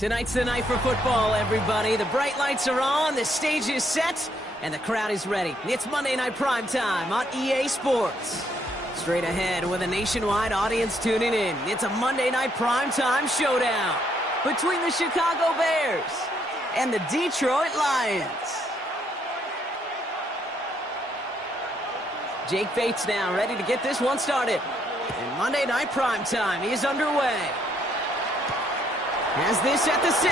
Tonight's the night for football, everybody. The bright lights are on, the stage is set, and the crowd is ready. It's Monday Night Primetime on EA Sports. Straight ahead with a nationwide audience tuning in, it's a Monday Night Primetime showdown between the Chicago Bears and the Detroit Lions. Jake Bates now ready to get this one started. And Monday Night Primetime is underway. Has this at the 6.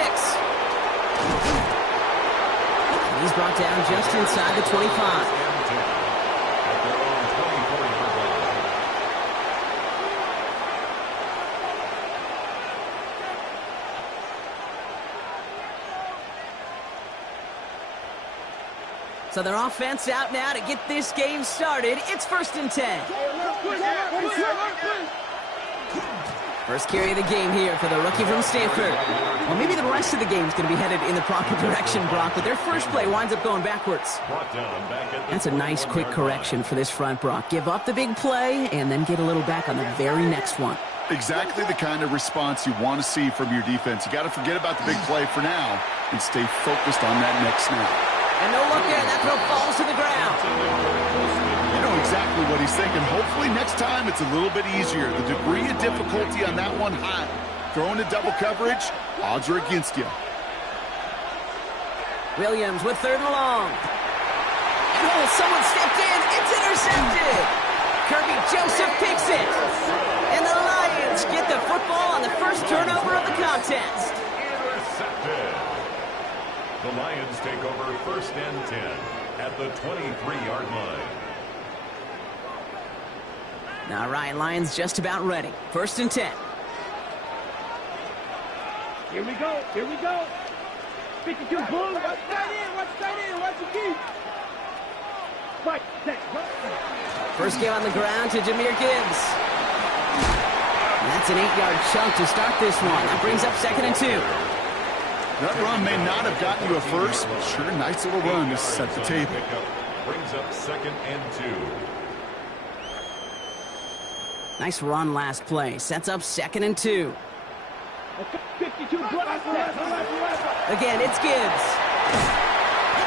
And he's brought down just inside the 25. So their offense out now to get this game started. It's 1st and 10. First carry of the game here for the rookie from Stanford. Well, maybe the rest of the game is going to be headed in the proper direction, Brock, but their first play winds up going backwards. That's a nice, quick correction for this front, Brock. Give up the big play and then get a little back on the very next one. Exactly the kind of response you want to see from your defense. You got to forget about the big play for now and stay focused on that next snap. And no look there, that throw falls to the ground. You know exactly what he's thinking. Hopefully next time it's a little bit easier. The degree of difficulty on that one high. Throwing to double coverage, odds are against you. Williams with 3rd and long. And someone stepped in. It's intercepted. Kirby Joseph picks it. And the Lions get the football on the first turnover of the contest. Intercepted. The Lions take over 1st and 10 at the 23-yard line. All right, Lions just about ready. 1st and 10. Here we go. Here we go. 52 Bulls. Watch that in. Watch that in. Watch the key. Fight. First game on the ground to Jahmyr Gibbs. And that's an 8-yard chunk to start this one. That brings up 2nd and 2. That run may not have gotten you a first, but sure, nice little run to set the table. Brings up 2nd and 2. Nice run last play. Sets up 2nd and 2. 52. Again, it's Gibbs.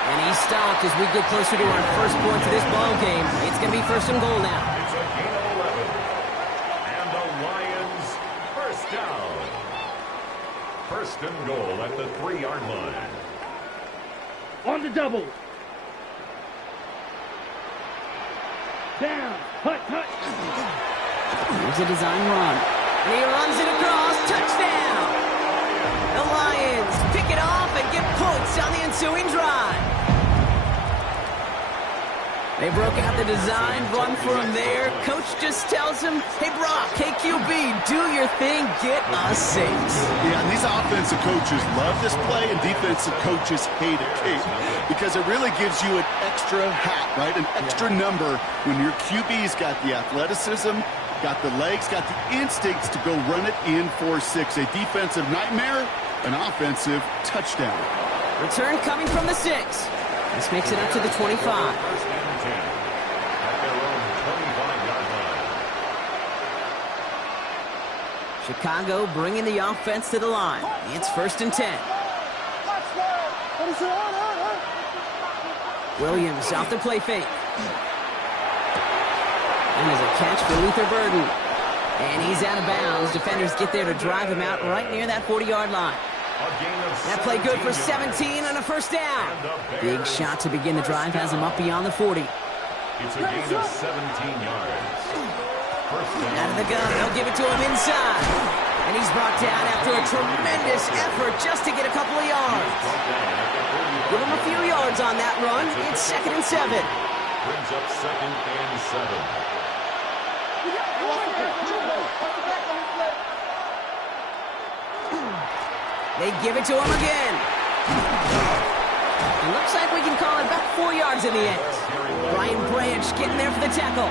And he's stopped as we get closer to our first point to this ball game. It's going to be 1st and goal now. It's a gain of 11. And the Lions first down. 1st and goal at the 3-yard line. On the double. Down. Hut. Here's a design run. And he runs it across. Touchdown! The Lions pick it off and get points on the ensuing drive. They broke out the design run for him there. Coach just tells him, hey, Brock, hey, QB, do your thing, get us 6. Yeah, and these offensive coaches love this play, and defensive coaches hate it, Kate, because it really gives you an extra hat, right? An extra number when your QB's got the athleticism, got the legs, got the instincts to go run it in for 6. A defensive nightmare, an offensive touchdown. Return coming from the 6. This makes it up to the 25. 1st and 10 at their own 25-yard line. Chicago bringing the offense to the line. It's 1st and 10. Williams off the play fake. And there's a catch for Luther Burden. And he's out of bounds. Defenders get there to drive him out right near that 40-yard line. That play good for 17 on a 1st down. Big shot to begin the drive has him up beyond the 40. It's a gain of 17 yards. Out of the gun, they'll give it to him inside. And he's brought down after a tremendous effort just to get a couple of yards. Give him a few yards on that run. It's 2nd and 7. Brings up 2nd and 7. They give it to him again. It looks like we can call it about 4 yards in the end. Brian Branch getting there for the tackle.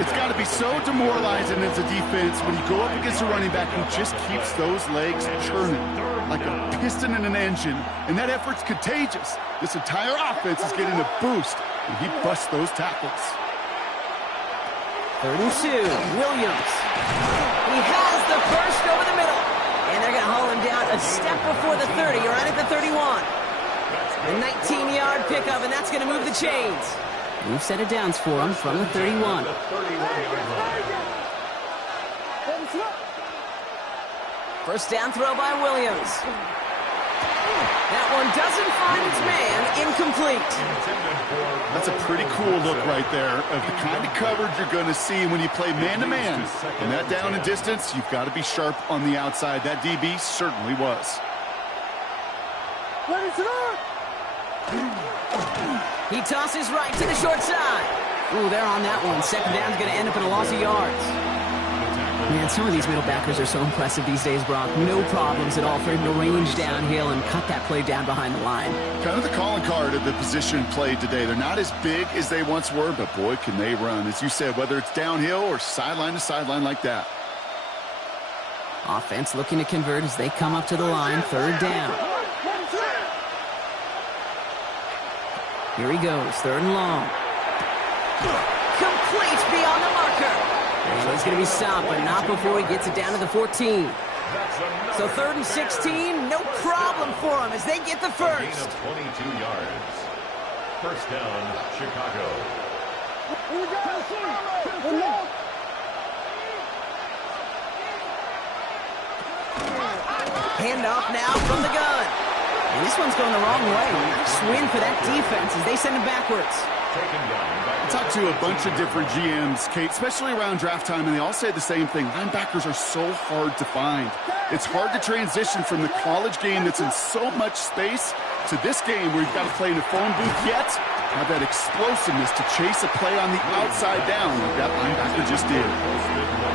It's got to be so demoralizing as a defense when you go up against a running back who just keeps those legs churning like a piston in an engine, and that effort's contagious. This entire offense is getting a boost, and he busts those tackles. 3rd and 2, Williams. He has the first over the middle. And they're going to haul him down about a step before the 30, right at the 31. A 19-yard pickup, and that's going to move the chains. New set of downs for him from the 31. First down throw by Williams. That one doesn't find its man. Incomplete. That's a pretty cool look right there of the kind of coverage you're going to see when you play man-to-man. And that down and distance, you've got to be sharp on the outside. That DB certainly was. He tosses right to the short side. Ooh, they're on that one. Second down's going to end up in a loss of yards. Man, some of these middle backers are so impressive these days, Brock. No problems at all for him to range downhill and cut that play down behind the line. Kind of the calling card of the position played today. They're not as big as they once were, but boy, can they run. As you said, whether it's downhill or sideline to sideline like that. Offense looking to convert as they come up to the line. Third down. Here he goes. Third and long. Complete beyond the marker. And he's going to be stopped, but not before he gets it down to the 14. So third and 16, no problem for him as they get the first. 22 yards. First down, Chicago. Handoff now from the gun. And this one's going the wrong way. Nice win for that defense as they send him backwards. I talked to a bunch of different GMs, Kate, especially around draft time, and they all say the same thing. Linebackers are so hard to find. It's hard to transition from the college game that's in so much space to this game where you've got to play in a phone booth, yet have that explosiveness to chase a play on the outside down like that linebacker just did.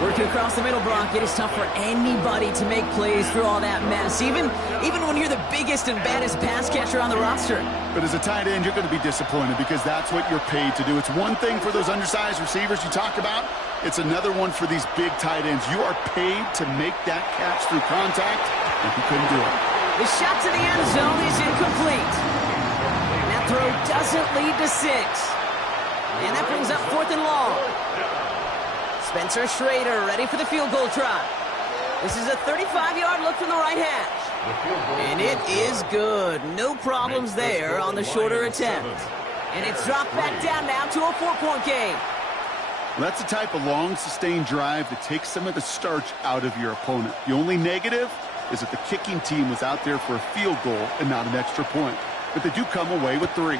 Working across the middle, Brock, it is tough for anybody to make plays through all that mess, even when you're the biggest and baddest pass catcher on the roster. But as a tight end, you're going to be disappointed because that's what you're paid to do. It's one thing for those undersized receivers you talk about. It's another one for these big tight ends. You are paid to make that catch through contact, and he couldn't do it. The shot to the end zone is incomplete. And that throw doesn't lead to 6. And that brings up fourth and long. Spencer Schrader ready for the field goal try. This is a 35-yard look from the right hash. And it is good. No problems there on the shorter attempt. And it's dropped back down now to a 4-point game. Well, that's the type of long, sustained drive that takes some of the starch out of your opponent. The only negative is that the kicking team was out there for a field goal and not an extra point. But they do come away with 3.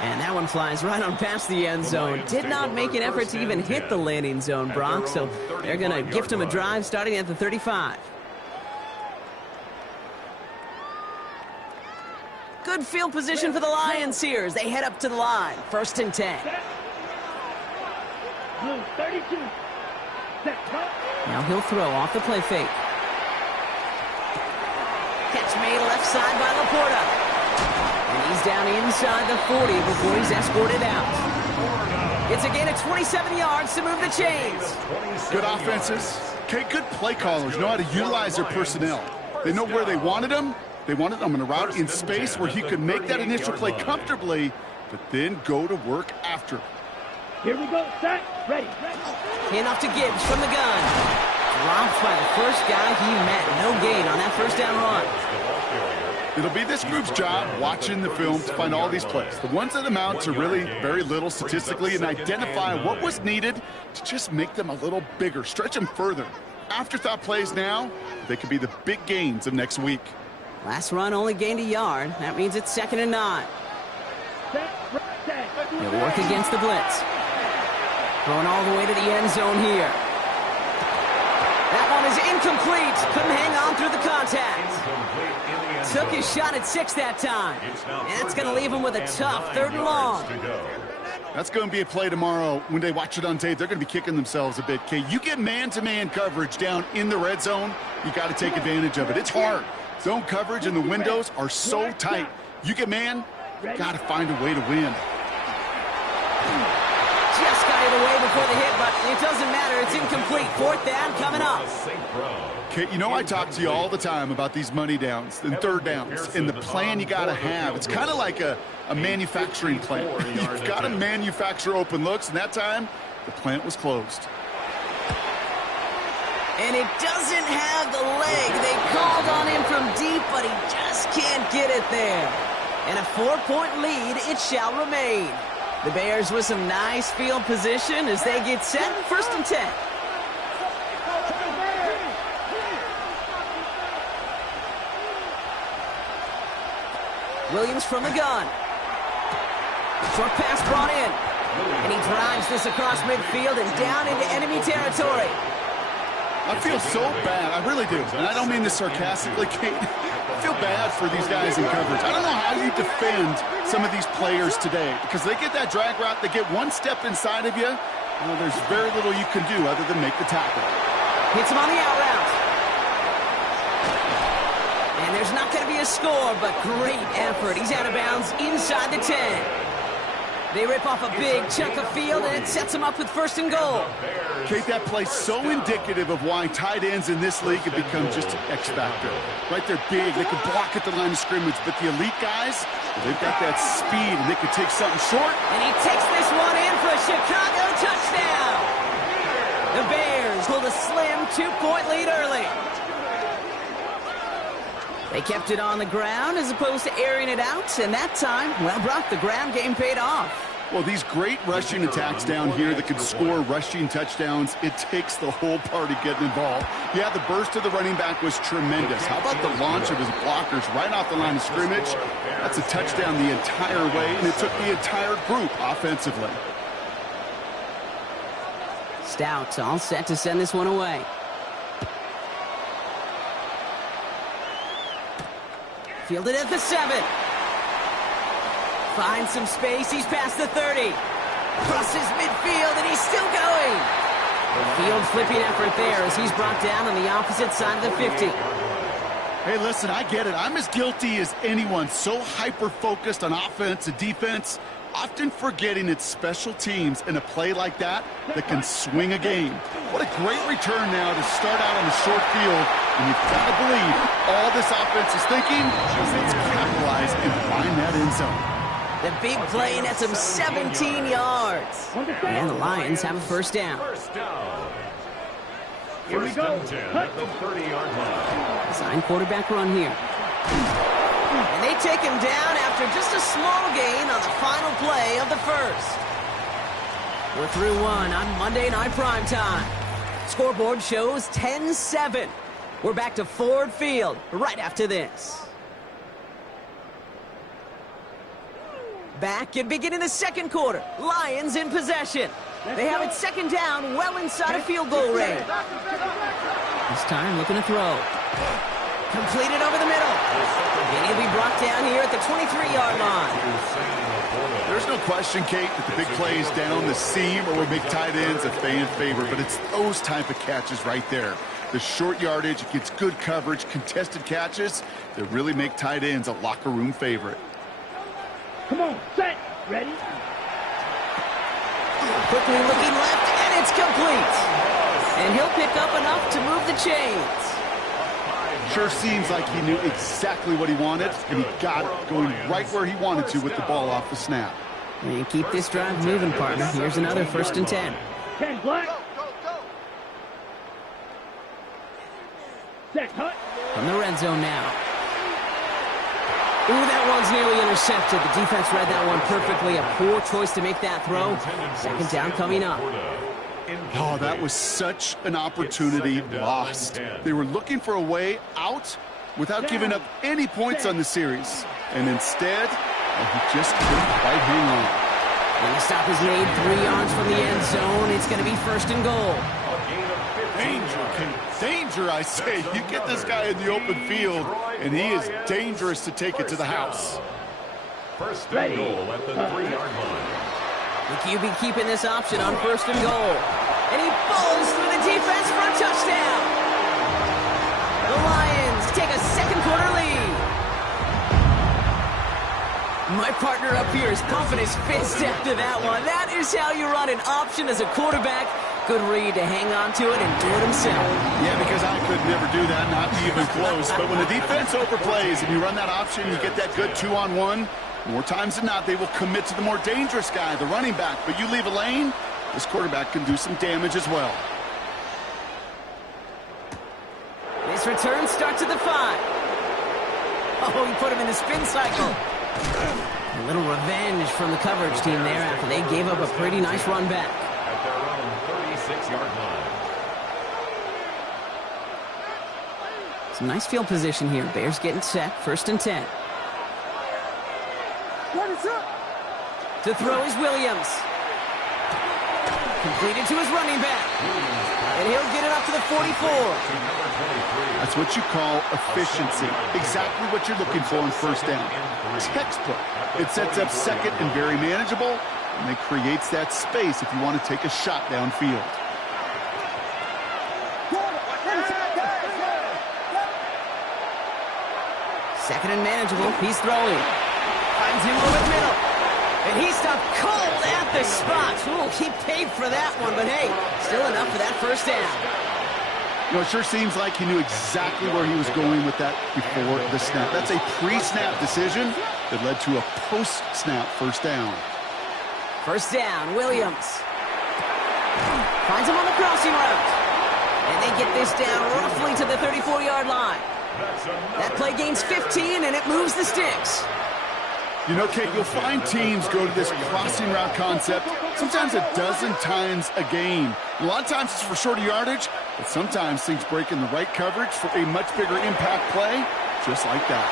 And that one flies right on past the end zone. Did not make an effort to even hit the landing zone, Brock. So they're going to gift him a drive starting at the 35. Good field position for the Lions here as they head up to the line. First and 10. Blue 32. Now he'll throw off the play fake. Catch made left side by Laporta. And he's down inside the 40 before he's escorted out. It's a gain of 27 yards to move the chains. Good offenses. Okay, good play callers know how to utilize their personnel. They know where they wanted them. They wanted them in a route in space where he could make that initial play comfortably, but then go to work after. Here we go, set, ready. Handoff to Gibbs from the gun. Dropped by the first guy he met. No gain on that first down run. It'll be this group's job watching the film to find all these plays, the ones that amount to really very little statistically, and identify what was needed to just make them a little bigger, stretch them further. Afterthought plays now, they could be the big gains of next week. Last run only gained a yard. That means it's 2nd and 9. He'll work against the blitz. Going all the way to the end zone here. That one is incomplete. Couldn't hang on through the contact. Took his shot at 6 that time. And it's going to leave him with a tough 3rd and long. That's going to be a play tomorrow. When they watch it on tape, they're going to be kicking themselves a bit. Okay, you get man-to-man coverage down in the red zone, you got to take advantage of it. It's hard. Zone coverage and the windows are so tight. You get man, got to find a way to win. Just got it away before the hit, but it doesn't matter. It's incomplete. 4th down coming up. Okay, you know I talk to you all the time about these money downs and 3rd downs and the plan you got to have. It's kind of like a manufacturing plant. You've got to manufacture open looks, and that time the plant was closed. And it doesn't have the leg. They called on him from deep, but he just can't get it there. And a 4-point lead, it shall remain. The Bears with some nice field position as they get set, 1st and 10. Williams from the gun. Short pass brought in. And he drives this across midfield and down into enemy territory. I feel so bad. I really do. And I don't mean this sarcastically, Kate. I feel bad for these guys in coverage. I don't know how you defend some of these players today because they get that drag route, they get one step inside of you. Well, there's very little you can do other than make the tackle. Hits him on the out route. And there's not going to be a score, but great effort. He's out of bounds inside the 10. They rip off a big chunk of field, and it sets them up with 1st and goal. Kate, that play's so indicative of why tight ends in this league have become just an X factor. Right, they're big, they can block at the line of scrimmage, but the elite guys, they've got that speed, and they can take something short. And he takes this one in for a Chicago touchdown. The Bears hold a slim 2-point lead early. They kept it on the ground as opposed to airing it out, and that time, well, Brock, the ground game paid off. Well, these great rushing attacks down here that can score rushing touchdowns, it takes the whole party getting involved. Yeah, the burst of the running back was tremendous. How about the launch of his blockers right off the line of scrimmage? That's a touchdown the entire way, and it took the entire group offensively. Stout all set to send this one away. Fielded at the 7. Finds some space. He's past the 30. Crosses midfield, and he's still going. Field flipping effort there as he's brought down on the opposite side of the 50. Hey, listen, I get it. I'm as guilty as anyone. So hyper-focused on offense and defense, often forgetting it's special teams in a play like that can swing a game. What a great return now to start out on the short field. And you've got to believe all this offense is thinking is let's capitalize and find that end zone. The big play nets him 17 yards. And the Lions have a 1st down. Here we go. 10 at the 30-yard line. Design quarterback run here. And they take him down after just a small gain on the final play of the 1st. We're through one on Monday Night Primetime. Scoreboard shows 10-7. We're back to Ford Field right after this. Back and beginning the 2nd quarter. Lions in possession. They have it 2nd down, well inside of field goal range. This time looking to throw. Completed over the middle. And he'll be brought down here at the 23-yard line. There's no question, Kate, that the big plays down the seam or would make tight ends a fan favorite, but it's those type of catches right there. The short yardage, it gets good coverage, contested catches that really make tight ends a locker room favorite. Come on, set, ready. Quickly looking left, and it's complete. And he'll pick up enough to move the chains. Sure seems like he knew exactly what he wanted, and he got it, going right where he wanted to with the ball off the snap. And keep this drive moving, partner. Here's another 1st and 10. 10 black. Set, cut. From the red zone now. Ooh, that one's nearly intercepted. The defense read that one perfectly. A poor choice to make that throw. 2nd down coming up. Oh, that was such an opportunity lost. They were looking for a way out without giving up any points on the series. And instead, he just couldn't quite hang on. And the stop is made 3 yards from the end zone. It's going to be 1st and goal. Danger, Kate. Danger, I say. You get this guy in the open field, and he is dangerous to take it to the house. 1st and goal at the 3-yard line. The QB keeping this option on 1st and goal. And he falls through the defense for a touchdown. The Lions take a 2nd quarter lead. My partner up here is pumping his fist after that one. That is how you run an option as a quarterback. Good read to hang on to it and do it himself. Yeah, because I could never do that, not even close. But when the defense overplays and you run that option, you get that good 2-on-1. More times than not, they will commit to the more dangerous guy, the running back. But you leave a lane, this quarterback can do some damage as well. Nice return, start to the 5. Oh, he put him in the spin cycle. A little revenge from the coverage team there after they gave up a pretty nice run back. At their own 36-yard line. Some nice field position here. Bears getting set, 1st and 10. To throw is Williams. Completed to his running back. And he'll get it up to the 44. That's what you call efficiency. Exactly what you're looking for in 1st down. Textbook. It sets up 2nd and very manageable, and it creates that space if you want to take a shot downfield. Second and manageable. He's throwing. Finds him over the middle. And he stopped cold at the spot. Ooh, he paid for that one, but hey, still enough for that 1st down. You know, it sure seems like he knew exactly where he was going with that before the snap. That's a pre-snap decision that led to a post-snap 1st down. 1st down, Williams. Finds him on the crossing route. And they get this down roughly to the 34-yard line. That play gains 15, and it moves the sticks. You know, Kate, you'll find teams go to this crossing route concept sometimes a dozen times a game. A lot of times it's for shorter yardage, but sometimes things break in the right coverage for a much bigger impact play, just like that.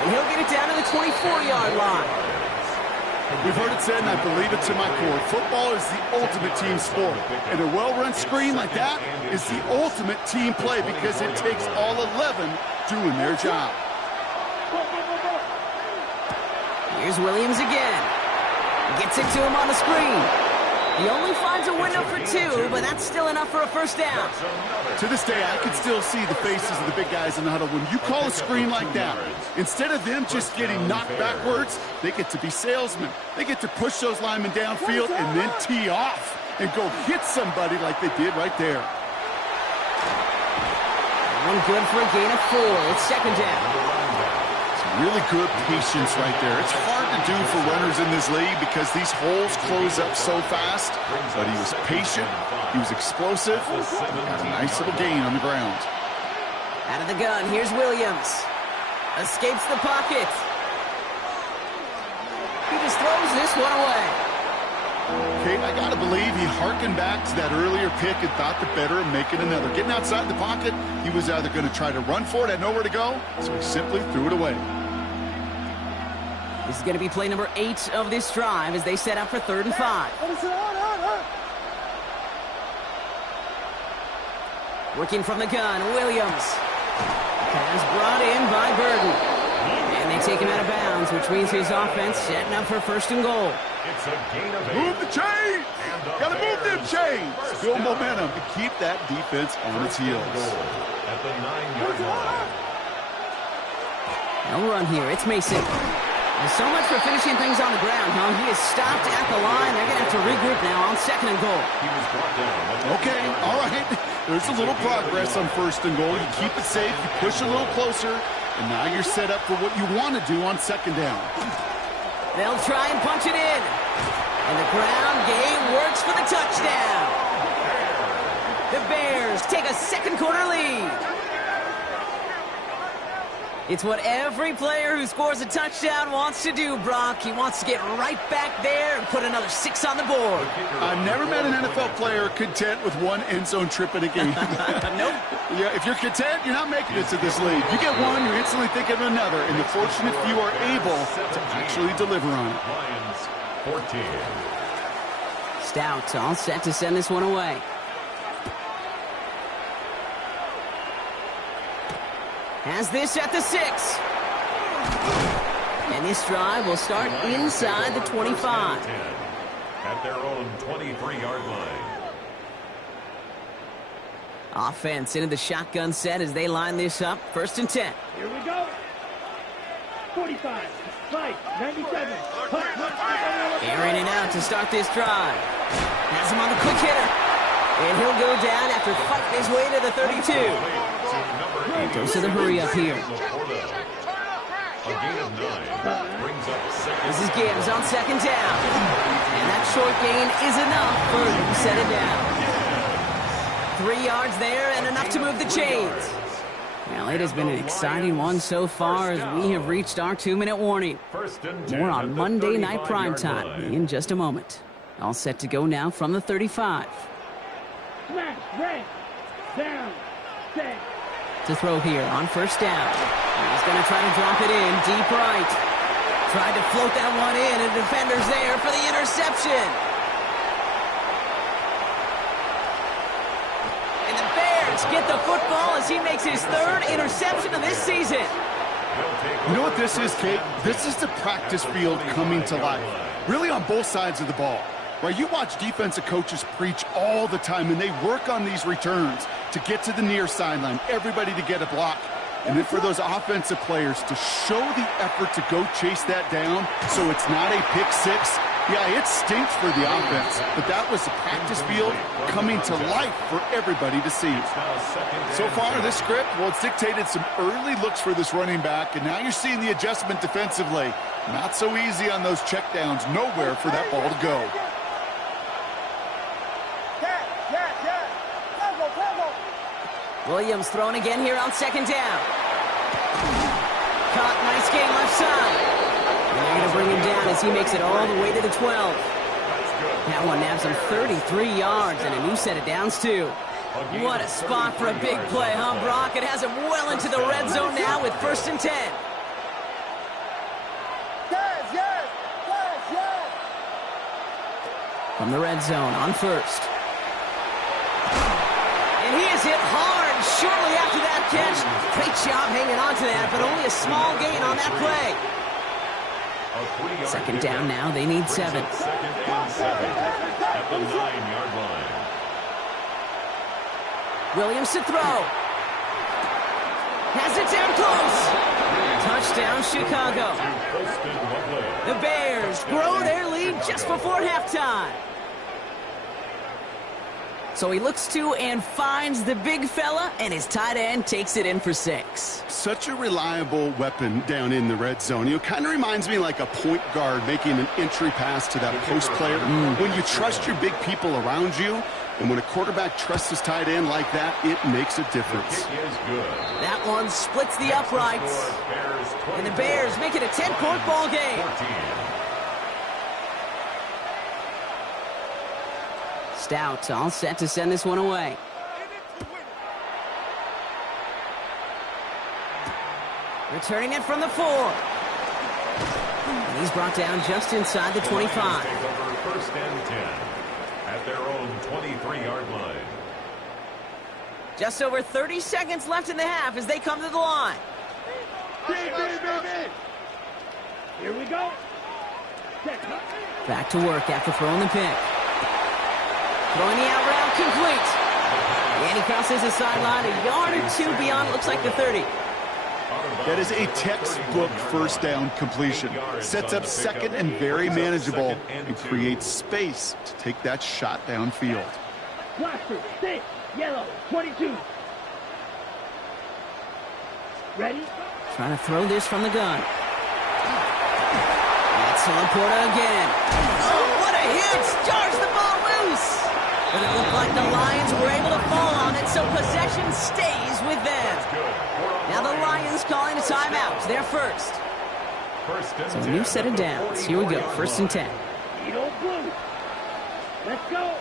And he'll get it down to the 24-yard line. We've heard it said, and I believe it to my core, football is the ultimate team sport. And a well-run screen like that is the ultimate team play because it takes all 11 doing their job. Here's Williams again. Gets it to him on the screen. He only finds a window for 2, but that's still enough for a 1st down. To this day, I can still see the faces of the big guys in the huddle. When you call a screen like that, instead of them just getting knocked backwards, they get to be salesmen. They get to push those linemen downfield and then tee off and go hit somebody like they did right there. One good for a gain of 4. It's 2nd down. Really good patience right there. It's hard to do for runners in this league because these holes close up so fast. But he was patient, he was explosive, and got a nice little gain on the ground. Out of the gun, here's Williams. Escapes the pocket. He just throws this one away. Okay, I gotta believe he harkened back to that earlier pick and thought the better of making another. Getting outside the pocket, he was either going to try to run for it, had nowhere to go, so he simply threw it away. This is going to be play number 8 of this drive as they set up for 3rd and 5. Working from the gun, Williams. Pass brought in by Burden. And they take him out of bounds, which means his offense setting up for 1st and goal. It's a gain of 8. Move the chains! Gotta move them chains! Build momentum and keep that defense on its heels. At the 9-yard line. No run here, it's Mason. And so much for finishing things on the ground, huh? He is stopped at the line. They're going to have to regroup now on 2nd and goal. He was brought down. Okay, all right. There's a little progress on 1st and goal. You keep it safe, you push a little closer, and now you're set up for what you want to do on 2nd down. They'll try and punch it in. And the ground game works for the touchdown. The Bears take a 2nd quarter lead. It's what every player who scores a touchdown wants to do, Brock. He wants to get right back there and put another 6 on the board. I've never met an NFL player content with one end zone trip in a game. Nope. Yeah, if you're content, you're not making it to this league. You get one, you're instantly thinking of another, and the fortunate few are able to actually deliver on it. Lions 14. Stout all set to send this one away. Has this at the 6. And this drive will start inside the 25. At their own 23-yard line. Offense into the shotgun set as they line this up. 1st and 10. Here we go. 45. Right. 97. Airing it out to start this drive. Has him on the quick hitter. And he'll go down after fighting his way to the 32. Goes to the hurry up here. A gain of 9 brings up 2nd. This is Gibbs on 2nd down. And that short gain is enough for him to set it down. 3 yards there and enough to move the chains. Well, it has been an exciting one so far as we have reached our 2-minute warning. More on Monday Night Primetime in just a moment. All set to go now from the 35. Smash, red, down, set. To throw here on first down. He's going to try to drop it in deep right. Tried to float that one in, and the defender's there for the interception. And the Bears get the football as he makes his 3rd interception of this season. You know what this is, Kate? This is the practice field coming to life. Really on both sides of the ball. Right, you watch defensive coaches preach all the time, and they work on these returns to get to the near sideline, everybody to get a block. And then for those offensive players to show the effort to go chase that down so it's not a pick six, yeah, it stinks for the offense. But that was the practice field coming to life for everybody to see. So far, this script, well, it's dictated some early looks for this running back, and now you're seeing the adjustment defensively. Not so easy on those checkdowns. Nowhere for that ball to go. Williams throwing again here on second down. Caught, nice game left side. And they're going to bring him down as he makes it all the way to the 12. That one nabs him 33 yards and a new set of downs, too. What a spot for a big play, huh, Brock? It has him well into the red zone now with 1st and 10. From the red zone on first. And he is hit hard shortly after that catch. Great job hanging on to that, but only a small gain on that play. Second down now, they need 7. Second and 7 at the 9-yard line. Williams to throw. Has it down close. Touchdown, Chicago. The Bears grow their lead just before halftime. So he looks to and finds the big fella, and his tight end takes it in for 6. Such a reliable weapon down in the red zone. You know, kind of reminds me like a point guard making an entry pass to that post player. When you trust your big people around you, and when a quarterback trusts his tight end like that, it makes a difference. That one splits the uprights, and the Bears make it a 10-point ball game. Stout all set to send this one away. Returning it from the 4. And he's brought down just inside the 25. First and 10 at their own 23-yard line. Just over 30 seconds left in the half as they come to the line. Here we go. Back to work after throwing the pick. Throwing the out route complete. And he crosses the sideline a yard or 2 beyond, looks like the 30. That is a textbook first down completion. Sets up second and very manageable and creates space to take that shot downfield. Blaster, 6, yellow, 22. Ready? Trying to throw this from the gun. That's Laporta again. Oh, what a hit! Jars the ball loose. But it looked like the Lions were able to fall on it, so possession stays with them. Now the Lions calling a timeout. They're first. So a new set of downs. Here we go. 1st and 10. Edo blue. Let's go.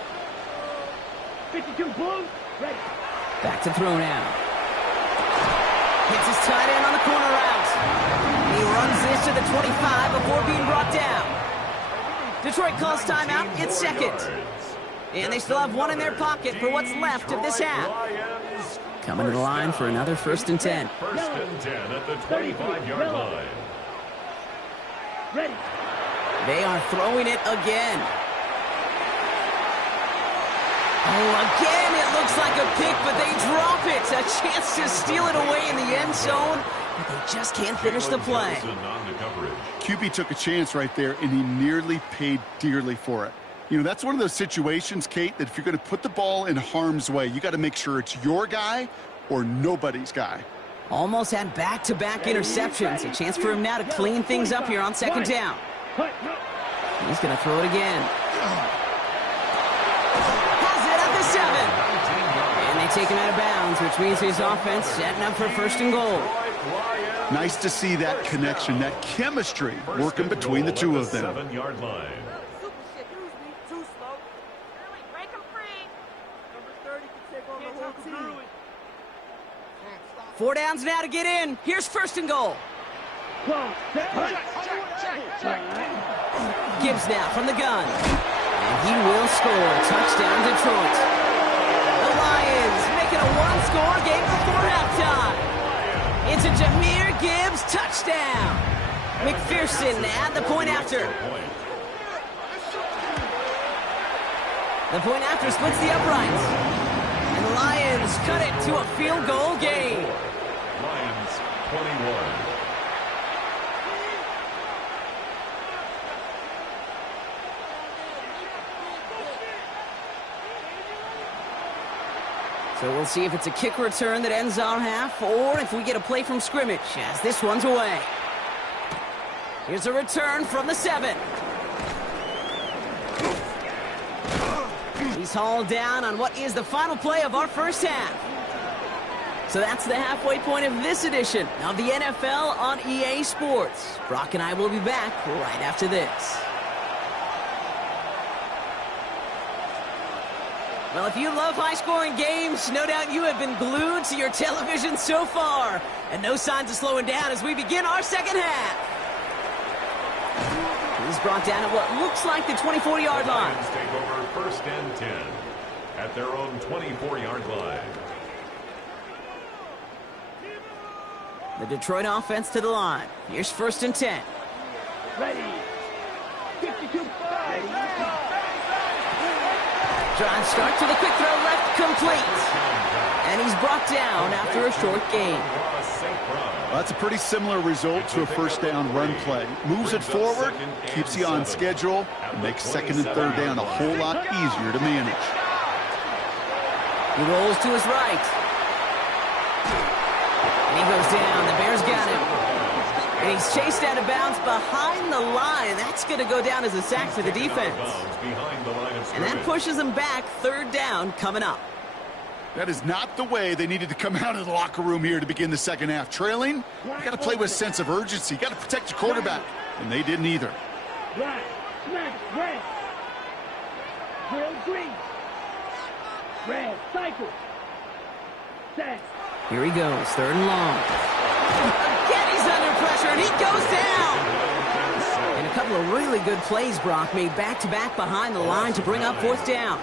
52 blue. Ready. Back to throw now. Hits his tight end on the corner route. He runs this to the 25 before being brought down. Detroit calls timeout. It's second. And they still have one in their pocket for what's left of this half. Coming to the line for another 1st and 10. First and 10 at the 25-yard line. Ready. They are throwing it again. Oh, again, it looks like a pick, but they drop it. A chance to steal it away in the end zone, but they just can't finish the play. QB took a chance right there, and he nearly paid dearly for it. You know, that's one of those situations, Kate, that if you're going to put the ball in harm's way, you got to make sure it's your guy or nobody's guy. Almost had back-to-back interceptions. A chance for him now to clean things up here on second down. He's going to throw it again. Has it at the 7. And take him out of bounds, which means his offense setting up for first and goal. Nice to see that connection, that chemistry working between the two of them. 7-yard line. Four downs now to get in. Here's first and goal. Gibbs now from the gun. And he will score. Touchdown, Detroit. The Lions making a one-score game before halftime. It's a Jahmyr Gibbs touchdown. McPherson at the point after. The point after splits the uprights. And the Lions cut it to a field goal game. Lions 21. So we'll see if it's a kick return that ends our half, or if we get a play from scrimmage, as this one's away. Here's a return from the 7. He's hauled down on what is the final play of our first half. So that's the halfway point of this edition of the NFL on EA Sports. Brock and I will be back right after this. Well, if you love high-scoring games, no doubt you have been glued to your television so far. And no signs of slowing down as we begin our second half. He's brought down at what looks like the 24-yard line. Lions take over first and 10 at their own 24-yard line. The Detroit offense to the line. Here's first and 10. Ready. 52. Drive start to the quick throw left, complete. And he's brought down after a short gain. Well, that's a pretty similar result to a first down run play. Moves it forward, keeps you on schedule, and makes second and third down a whole lot easier to manage. He rolls to his right. And he goes down. The Bears got him. And he's chased out of bounds behind the line. That's going to go down as a sack for the defense. And that pushes them back. Third down coming up. That is not the way they needed to come out of the locker room here to begin the second half. Trailing, you got to play with a sense of urgency. You got to protect your quarterback. And they didn't either. Right. Smack. Red. Drill green. Red. Cycle. Set. Here he goes. Third and long. Again, he's under pressure, and he goes down. And a couple of really good plays, Brock, made back-to-back behind the line to bring up fourth down.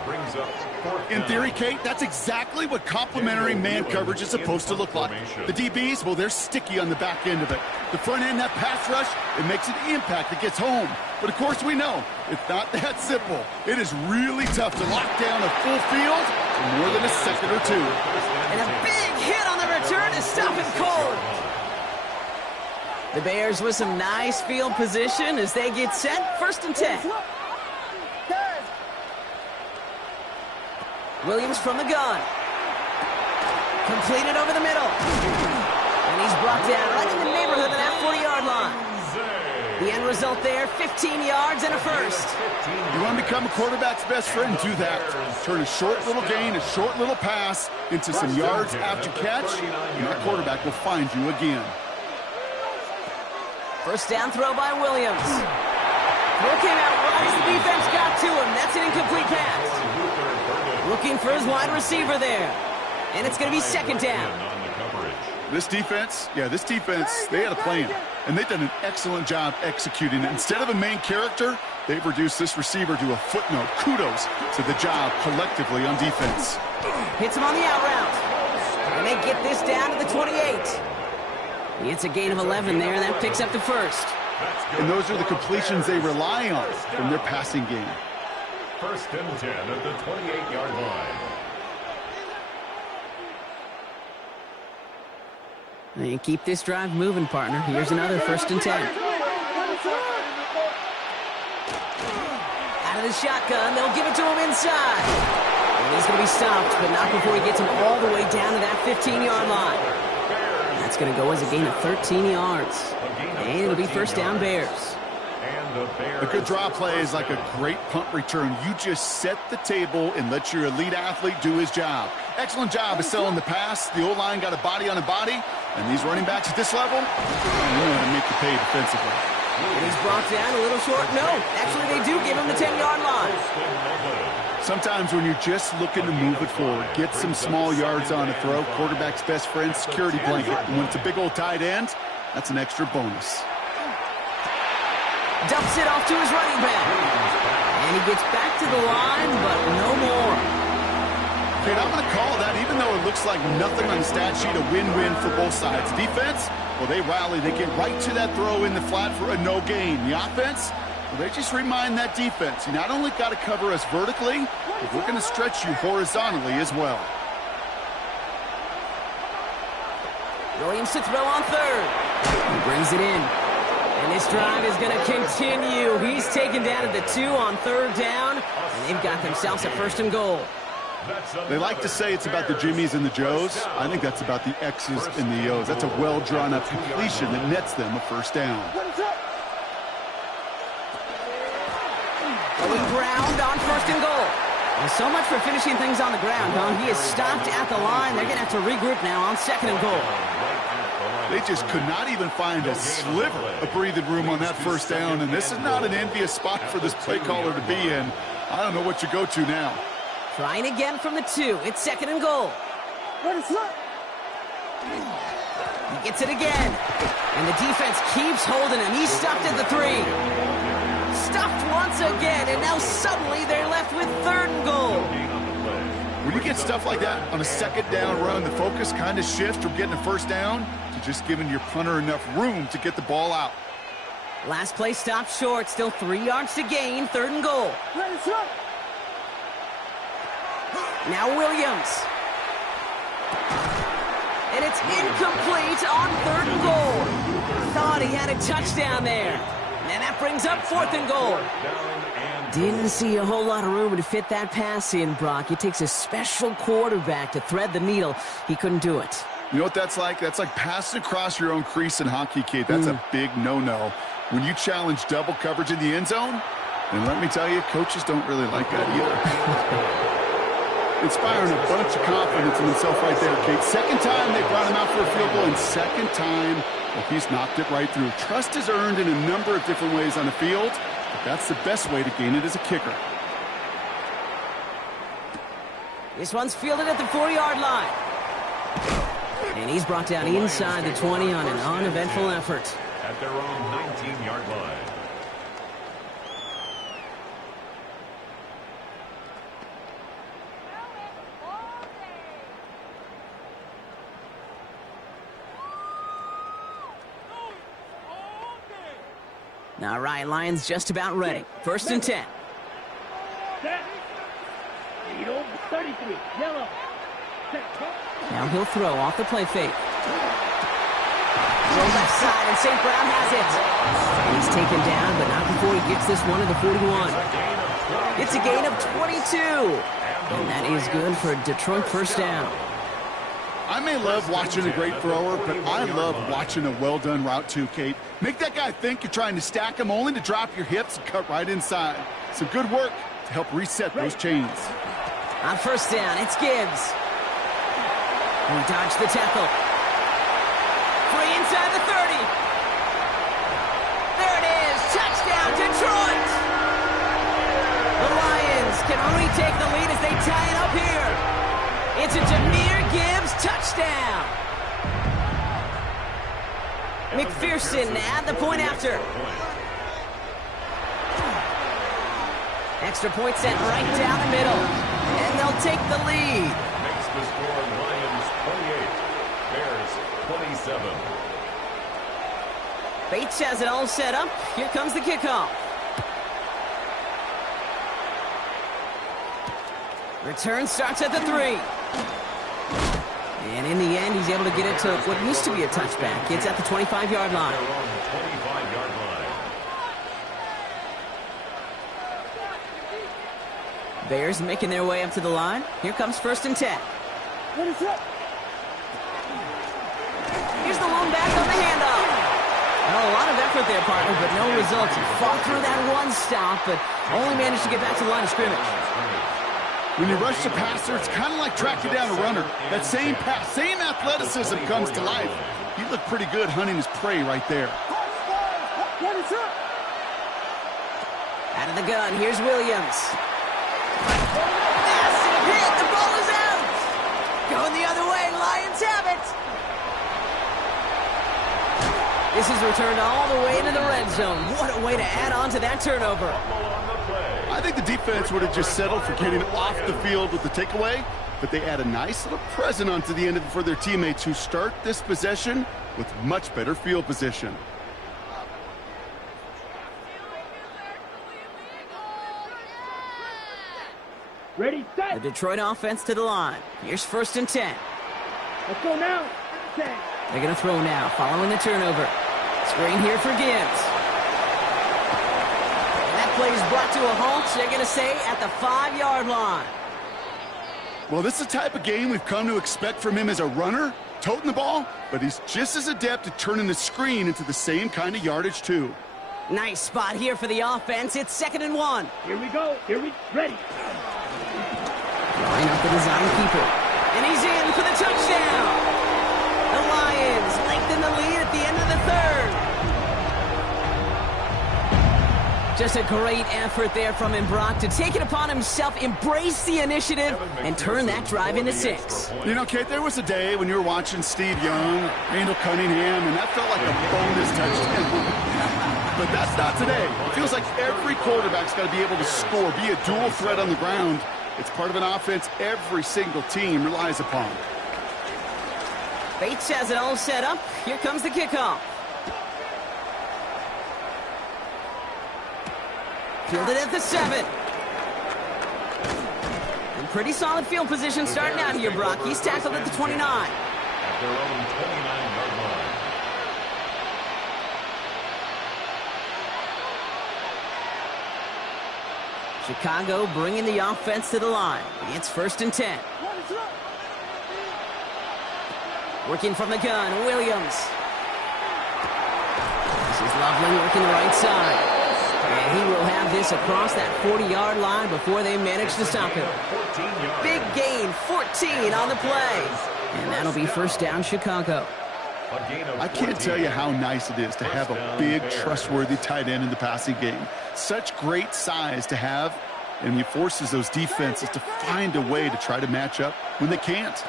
In theory, Kate, that's exactly what complementary man coverage is supposed to look like. The DBs, well, they're sticky on the back end of it. The front end, that pass rush, it makes an impact that gets home. But, of course, we know it's not that simple. It is really tough to lock down a full field for more than a second or two. And a big hit on the return to stop it cold. The Bears with some nice field position as they get set. First and 10. Williams from the gun. Completed over the middle. And he's brought down right in the neighborhood of that 40-yard line. The end result there, 15 yards and a first. You want to become a quarterback's best friend, do that. Turn a short little gain, a short little pass into some yards after catch, and that quarterback will find you again. First down throw by Williams. Throw came out right as the defense got to him. That's an incomplete pass. Looking for his wide receiver there. And it's going to be second down. This defense, they had a plan. And they've done an excellent job executing it. Instead of a main character, they've reduced this receiver to a footnote. Kudos to the job collectively on defense. Hits him on the out route. And they get this down to the 28. It's a gain of 11 there, and that picks up the first. And those are the completions they rely on from their passing game. First and 10 at the 28-yard line. And keep this drive moving, partner. Here's another first and 10. Out of the shotgun, they'll give it to him inside. And he's going to be stopped, but not before he gets him all the way down to that 15-yard line. That's going to go as a gain of 13 yards. And it'll be first down Bears. A good draw play is like a great punt return. You just set the table and let your elite athlete do his job. Excellent job of selling the pass. The O-line got a body on a body, and these running backs at this level, they know how to make you pay defensively. And he's brought down a little short. No, actually they do give him the 10-yard line. Sometimes when you're just looking to move it forward, get some small yards on a throw, quarterback's best friend, security blanket. And when it's a big old tight end, that's an extra bonus. Dumps it off to his running back. And he gets back to the line, but no more. Kate, I'm going to call that, even though it looks like nothing on the stat sheet, a win-win for both sides. Defense, well, they rally. They get right to that throw in the flat for a no gain. The offense, well, they just remind that defense, you not only got to cover us vertically, but we're going to stretch you horizontally as well. Williams to throw on third. He brings it in. And this drive is going to continue. He's taken down at the 2 on third down, and they've got themselves a 1st and goal. They like to say it's about the Jimmies and the Joes. I think that's about the X's and the O's. That's a well-drawn-up completion that nets them a 1st down. Going ground on 1st and goal. And so much for finishing things on the ground, huh? He is stopped at the line. They're going to have to regroup now on 2nd and goal. They just could not even find a sliver of breathing room on that 1st down, and this is not an envious spot for this play caller to be in. I don't know what you go to now. Trying again from the 2. It's 2nd and goal. He gets it again. And the defense keeps holding him. He's stuffed at the 3. Stuffed once again, and now suddenly they're left with 3rd and goal. When you get stuff like that on a 2nd down run, the focus kind of shifts from getting a 1st down to just giving your punter enough room to get the ball out. Last play stopped short. Still 3 yards to gain. 3rd and goal. Now Williams. And it's incomplete on 3rd and goal. Thought he had a touchdown there. And that brings up 4th and goal. Didn't see a whole lot of room to fit that pass in, Brock. It takes a special quarterback to thread the needle. He couldn't do it. You know what that's like? That's like passing across your own crease in hockey, Kate. That's a big no-no. When you challenge double coverage in the end zone, and let me tell you, coaches don't really like that either. Inspiring a bunch of confidence in himself right there, Kate. 2nd time they brought him out for a field goal, and 2nd time, well, he's knocked it right through. Trust is earned in a number of different ways on the field, but that's the best way to gain it as a kicker. This one's fielded at the 4-yard line. And he's brought down inside the 20 on an uneventful effort. At their own 19-yard line. All right, Lions just about ready. 1st and 10. Now he'll throw off the play fake. Go left side, and St. Brown has it. And he's taken down, but not before he gets this one to the 41. It's a gain of 22. And that is good for Detroit 1st down. I may love watching a great thrower, but I love watching a well-done route too, Kate. Make that guy think you're trying to stack him only to drop your hips and cut right inside. Some good work to help reset those chains. On 1st down, it's Gibbs. He dodged the tackle. Free inside the 30. There it is. Touchdown, Detroit. The Lions can only take the lead as they tie it up here. It's a Jahmyr Gibbs touchdown. McPherson at the point after. Extra point sent right down the middle. And they'll take the lead. Makes the score Lions 28, Bears 27. Bates has it all set up. Here comes the kickoff. Return starts at the 3. And in the end, he's able to get it to what used to be a touchback. It's at the 25-yard line. 25-yard line. Bears making their way up to the line. Here comes 1st and 10. Here's the lone back on the handoff. Well, a lot of effort there, partner, but no results. He fought through that one stop, but only managed to get back to the line of scrimmage. When you rush the passer, it's kind of like tracking down a runner. That same pass, same athleticism comes to life. He looked pretty good hunting his prey right there. Out of the gun, here's Williams. Massive hit, the ball is out! Going the other way, Lions have it! This is returned all the way into the red zone. What a way to add on to that turnover. I think the defense would have just settled for getting off the field with the takeaway, but they add a nice little present onto the end of it for their teammates who start this possession with much better field position. Ready, set. The Detroit offense to the line. Here's 1st and 10. Let's go now. 10. They're going to throw now, following the turnover. Screen here for Gibbs. And that play is brought to a halt, they're going to say, at the 5-yard line. Well, this is the type of game we've come to expect from him as a runner, toting the ball, but he's just as adept at turning the screen into the same kind of yardage, too. Nice spot here for the offense. It's 2nd and 1. Here we go. Ready. Line up the design keeper. And he's in for the touchdown. The Lions lengthen the lead at the end of the 3rd. Just a great effort there from him, Brock, to take it upon himself, embrace the initiative, and turn that drive into 6. You know, Kate, there was a day when you were watching Steve Young, Randall Cunningham, and that felt like a bonus touchdown. But that's not today. It feels like every quarterback's got to be able to score, be a dual threat on the ground. It's part of an offense every single team relies upon. Bates has it all set up. Here comes the kickoff. Fielded at the 7. And pretty solid field position starting out here, Brock. He's tackled at the 29. At their own 29-yard line. Chicago bringing the offense to the line. It's 1st and 10. Working from the gun, Williams. This is Loveland working the right side. And he will have this across that 40-yard line before they manage to stop him. Big gain, 14 on the play. And that'll be 1st down, Chicago. I can't tell you how nice it is to have a big, trustworthy tight end in the passing game. Such great size to have, and he forces those defenses to find a way to try to match up when they can't.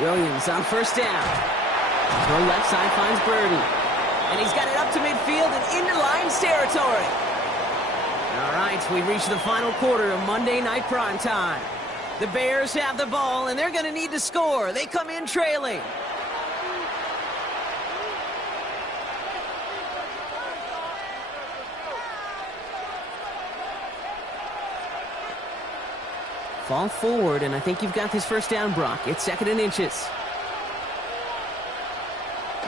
Williams on 1st down. Throw left side finds Burden. And he's got it up to midfield and into Lions territory. All right, we reach the final quarter of Monday Night Primetime. The Bears have the ball, and they're going to need to score. They come in trailing. Fall forward, and I think you've got this 1st down, Brock. It's 2nd and inches.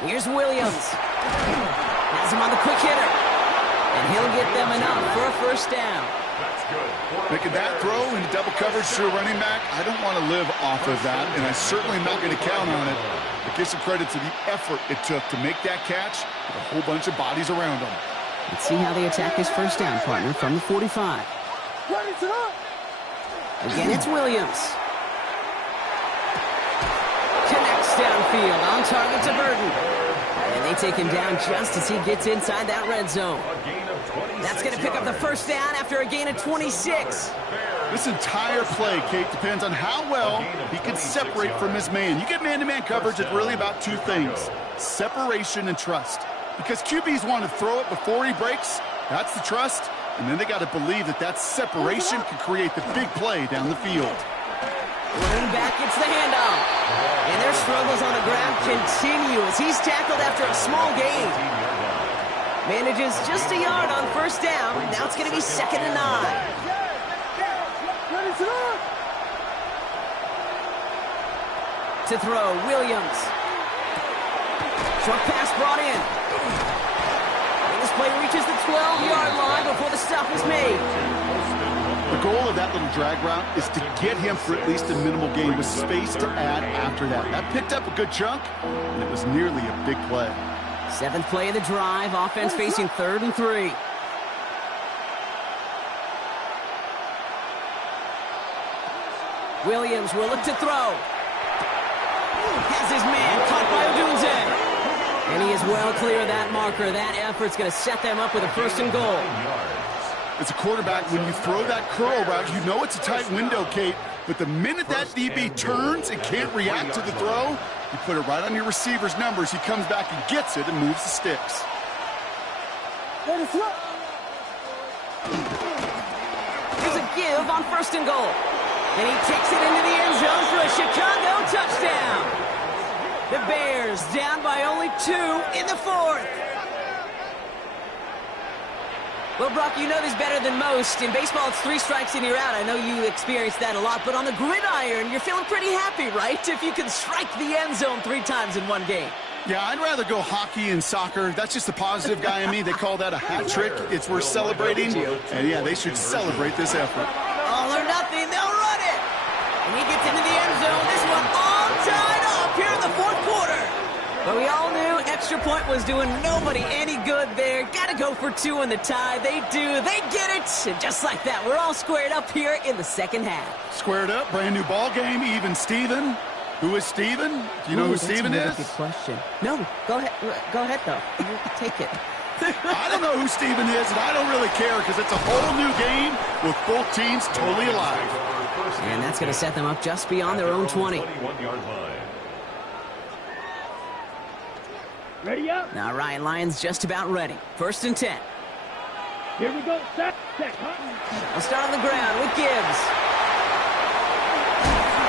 Here's Williams. Has him on the quick hitter. And he'll get them enough for a 1st down. That's good. Making that throw into double coverage to a running back, I don't want to live off of that, and I certainly am not going to count on it. But give some credit to the effort it took to make that catch with a whole bunch of bodies around him. Let's see how they attack this 1st down, partner, from the 45. Again, it's Williams. Connects downfield, on target to Burden. And they take him down just as he gets inside that red zone. That's going to pick up the 1st down after a gain of 26. This entire play, Kate, depends on how well he can separate from his man. You get man-to-man coverage, it's really about 2 things: separation and trust. Because QBs want to throw it before he breaks, that's the trust. And then they got to believe that that separation can create the big play down the field. Running back gets the handoff. And their struggles on the ground continue as he's tackled after a small gain. Manages just a yard on 1st down. Now it's going to be 2nd and 9. To throw, Williams. Short pass brought in. This play reaches the 12-yard line before the stop is made. The goal of that little drag route is to get him for at least a minimal gain with space to add after that. That picked up a good chunk, and it was nearly a big play. Seventh play of the drive. Offense facing 3rd and 3. Williams will look to throw. Has his man caught by Odunze. And he is well clear of that marker. That effort's going to set them up with a 1st and goal. As a quarterback, when you throw that curl route, you know it's a tight window, Kate. But the minute that DB turns and can't react to the throw, you put it right on your receiver's numbers. He comes back and gets it and moves the sticks. There's a give on 1st and goal. And he takes it into the end zone for a Chicago touchdown. The Bears down by only 2 in the 4th. Well, Brock, you know this better than most. In baseball, it's 3 strikes and you're out. I know you experienced that a lot. But on the gridiron, you're feeling pretty happy, right? If you can strike the end zone 3 times in one game. Yeah, I'd rather go hockey and soccer. That's just the positive guy in me. They call that a hat trick. It's worth celebrating. And, yeah, they should celebrate this effort. All or nothing, they'll run it. And he gets into the end zone. This one all tied up here in the 4th quarter. But we all knew extra point was doing nobody any good there. Got to go for 2 in the tie. They do. They get it. And just like that, we're all squared up here in the 2nd half. Squared up, brand new ball game, even Steven. Who is Steven? Do you know who Steven is? That's a good question. No, go ahead. Go ahead, though. You take it. I don't know who Steven is, and I don't really care because it's a whole new game with both teams totally alive. And that's going to set them up just beyond their own 20. Ready up. Now, Ryan Lyons just about ready. 1st and 10. Here we go. Set. We'll start on the ground with Gibbs.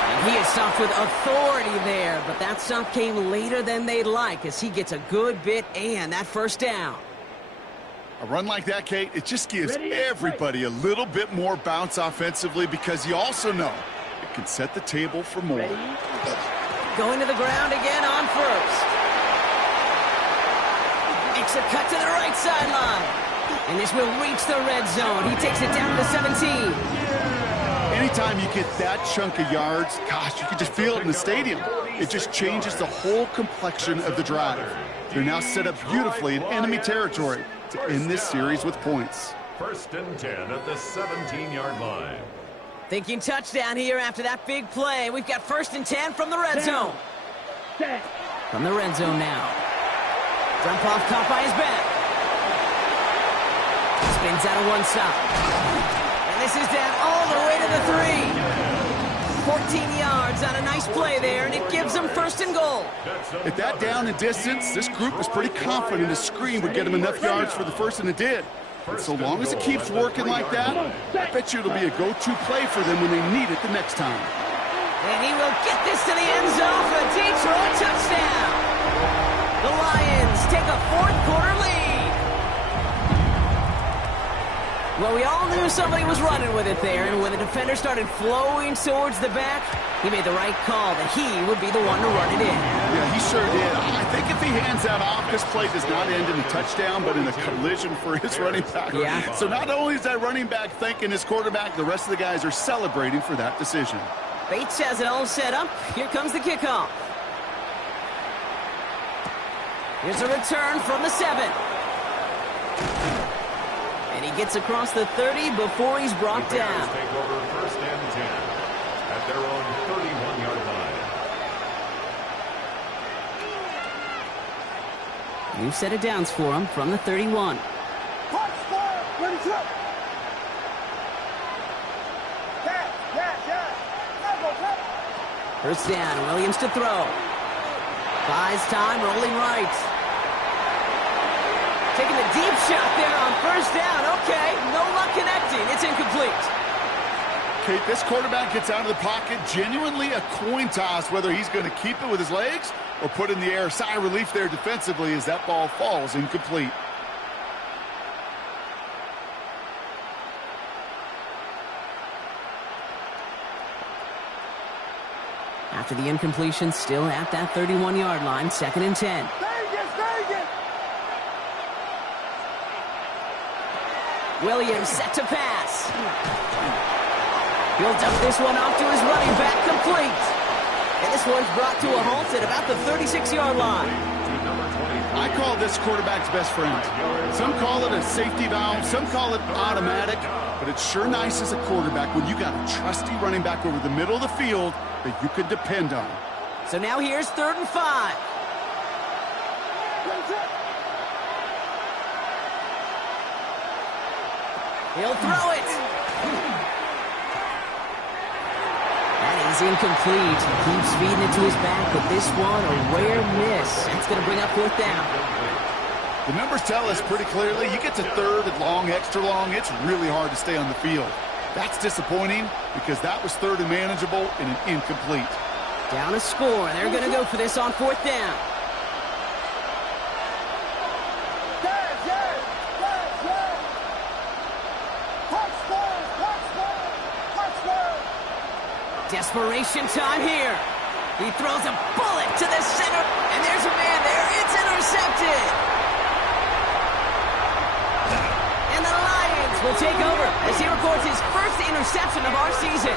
And he is stopped with authority there, but that stop came later than they'd like as he gets a good bit and that 1st down. A run like that, Kate, it just gives everybody a little bit more bounce offensively because you also know it can set the table for more. Going to the ground again on 1st. Makes a cut to the right sideline. And this will reach the red zone. He takes it down to the 17. Anytime you get that chunk of yards, gosh, you can just feel it in the stadium. It just changes the whole complexion of the drive. They're now set up beautifully in enemy territory to end this series with points. 1st and 10 at the 17-yard line. Thinking touchdown here after that big play. We've got 1st and 10 from the red zone. From the red zone now. Dump off caught by his back. Spins out of 1 stop. And this is down all the way to the 3. 14 yards on a nice play there, and it gives them 1st and goal. At that down and distance, this group was pretty confident a screen would get them enough yards for the 1st, and it did. And so long as it keeps working like that, I bet you it'll be a go-to play for them when they need it the next time. And he will get this to the end zone for a deep throw touchdown. The Lions take a 4th quarter lead. Well, we all knew somebody was running with it there, and when the defender started flowing towards the back, he made the right call that he would be the one to run it in. Yeah, he sure did. I think if he hands that off, this play does not end in a touchdown, but in a collision for his running back. Yeah. So not only is that running back thanking his quarterback, the rest of the guys are celebrating for that decision. Bates has it all set up. Here comes the kickoff. Here's a return from the 7. And he gets across the 30 before he's brought down. Take over 1st and 10 at their own 31-yard line. New set of downs for him from the 31. First down, Williams to throw. Buys time, rolling right. Taking the deep shot there on 1st down. Okay, no luck connecting. It's incomplete. Kate, this quarterback gets out of the pocket, genuinely a coin toss, whether he's going to keep it with his legs or put it in the air. Sigh of relief there defensively as that ball falls incomplete. After the incompletion, still at that 31-yard line, 2nd and 10. Williams set to pass. He'll dump this one off to his running back, complete. And this one's brought to a halt at about the 36-yard line. To number 23, I call this quarterback's best friend. Some call it a safety valve, some call it automatic, but it's sure nice as a quarterback when you got a trusty running back over the middle of the field that you could depend on. So now here's 3rd and 5. He'll throw it. That is incomplete. He keeps feeding it to his back, but this one, a rare miss. That's going to bring up 4th down. The numbers tell us pretty clearly, you get to 3rd and long, extra long, it's really hard to stay on the field. That's disappointing because that was 3rd and manageable and an incomplete. Down a score. They're going to go for this on 4th down. Desperation time here. He throws a bullet to the center, and there's a man there. It's intercepted. And the Lions will take over as he records his first interception of our season.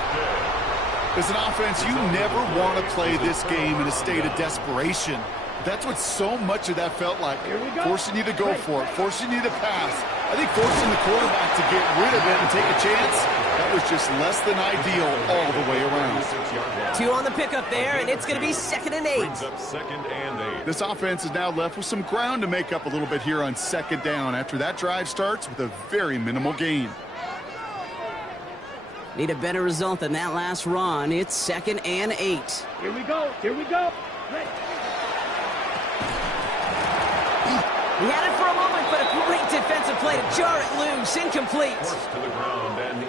As an offense, you never want to play this game in a state of desperation. That's what so much of that felt like. Forcing you to go for it, forcing you to pass. I think forcing the quarterback to get rid of it and take a chance, that was just less than ideal all the way around. 2 on the pickup there, and it's going to be 2nd and 8. This offense is now left with some ground to make up a little bit here on 2nd down after that drive starts with a very minimal gain. Need a better result than that last run. It's 2nd and 8. Here we go. Here we go. He had it for a moment, but a great defensive play to jar it loose. Incomplete.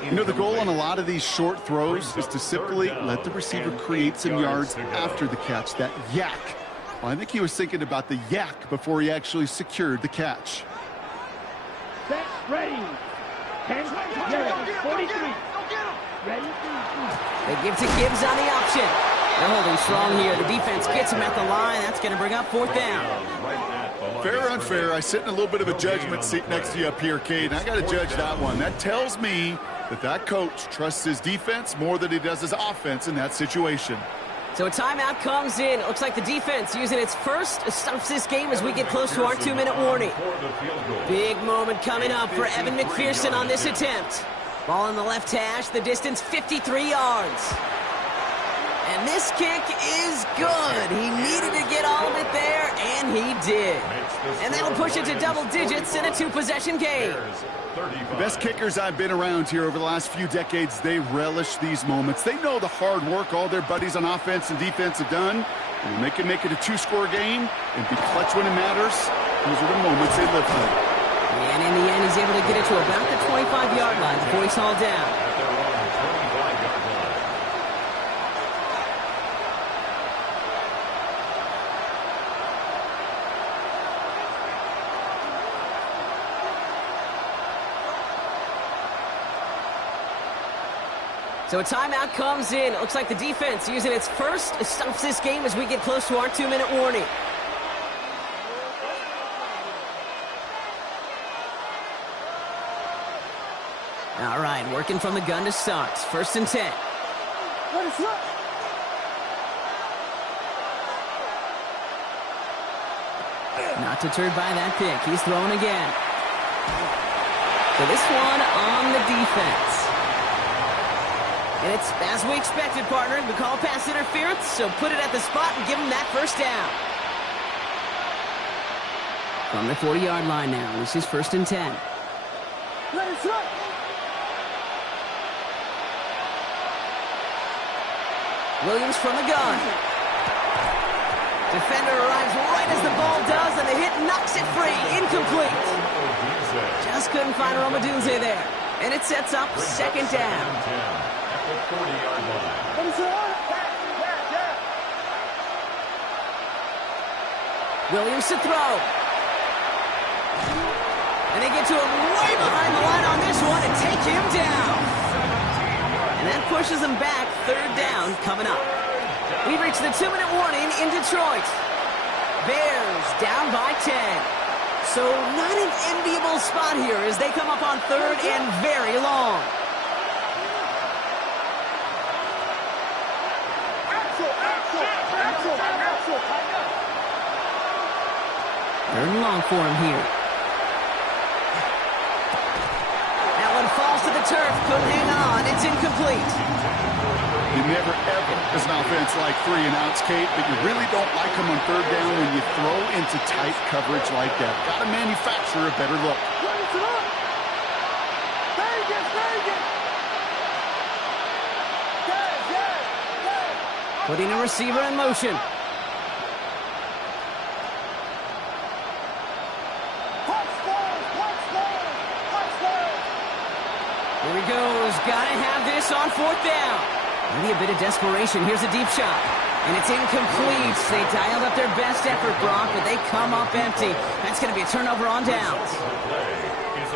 You know, the goal on a lot of these short throws is to simply let the receiver create some yards after the catch, that yak. Well, I think he was thinking about the yak before he actually secured the catch. Set, ready. 10, 43. Ready? They give to Gibbs on the option. They're holding strong here. The defense gets him at the line. That's going to bring up 4th down. Fair or unfair, I sit in a little bit of a judgment seat next to you up here, Cade, and I got to judge that one. That tells me that coach trusts his defense more than he does his offense in that situation. So a timeout comes in. It looks like the defense using its first stops this game as we get close to our 2-minute warning. Big moment coming up for Evan McPherson on this attempt. Ball in the left hash, the distance 53 yards. And this kick is good. He needed to get all of it there, and he did. And that'll push it to double digits in a 2-possession game. The best kickers I've been around here over the last few decades, they relish these moments. They know the hard work all their buddies on offense and defense have done. And when they can make it a 2-score game and be clutch when it matters, those are the moments they live for. And in the end, he's able to get it to about the 25-yard line before he's hauled down. So a timeout comes in. It looks like the defense using its first stops this game as we get close to our 2-minute warning. All right, working from the gun to start. 1st and 10. Not deterred by that pick. He's throwing again. So this one on the defense. And it's as we expected, partner. We call pass interference, so put it at the spot and give him that 1st down. From the 40-yard line now, this is 1st and 10. Williams from the gun. Defender arrives right as the ball does, and the hit knocks it free. Incomplete. Just couldn't find Romadunze there. And it sets up 2nd down. 40-yard line. Williams to throw. And they get to him way behind the line on this one and take him down. And that pushes them back. 3rd down coming up. We've reached the 2-minute warning in Detroit. Bears down by 10. So not an enviable spot here as they come up on 3rd and very long. Third and long for him here. That one falls to the turf. Couldn't hang on. It's incomplete. You never, ever, as an offense, like 3 and outs, Kate, but you really don't like them on third down when you throw into tight coverage like that. Got to manufacture a better look. Putting a receiver in motion. Here he goes. Gotta have this on 4th down. Maybe a bit of desperation. Here's a deep shot. And it's incomplete. They dialed up their best effort, Brock, but they come up empty. That's going to be a turnover on downs.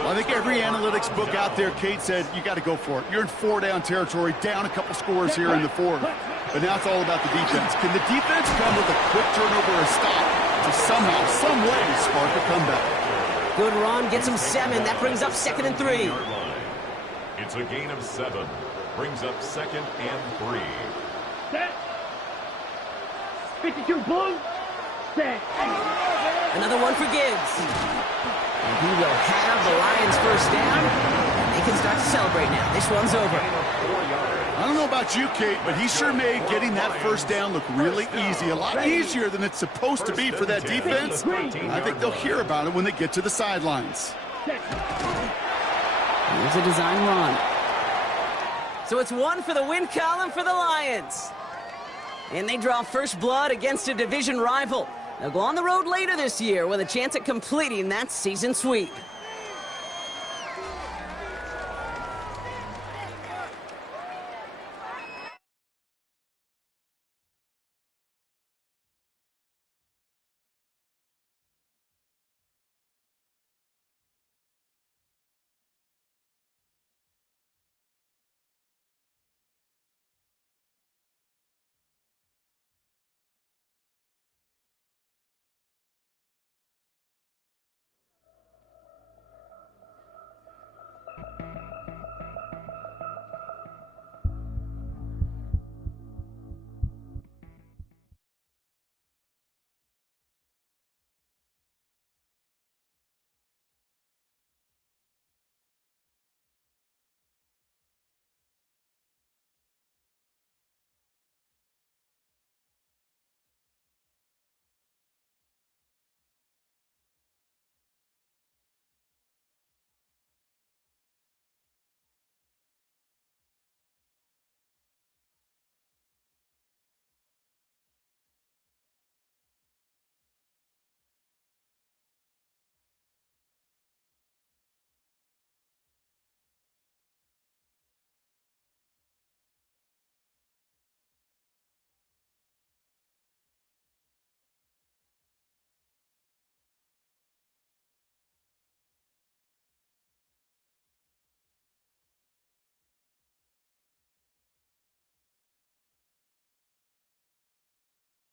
Well, I think every analytics book out there, Kate, said you got to go for it. You're in 4-down territory, down a couple scores here in the 4th. But now it's all about the defense. Can the defense come with a quick turnover or stop to somehow, some way, spark a comeback? Good run. Gets him 7. That brings up 2nd and 3. It's a gain of 7. Brings up 2nd and 3. Set. 52 Bulls. Set. Another one for Gibbs. And he will have the Lions first down. And they can start to celebrate now. This one's over. I don't know about you, Kate, but he sure made getting that first down look really easy. A lot easier than it's supposed to be for that defense. I think they'll hear about it when they get to the sidelines. Here's a design run. So it's 1 for the win column for the Lions. And they draw first blood against a division rival. They'll go on the road later this year with a chance at completing that season sweep.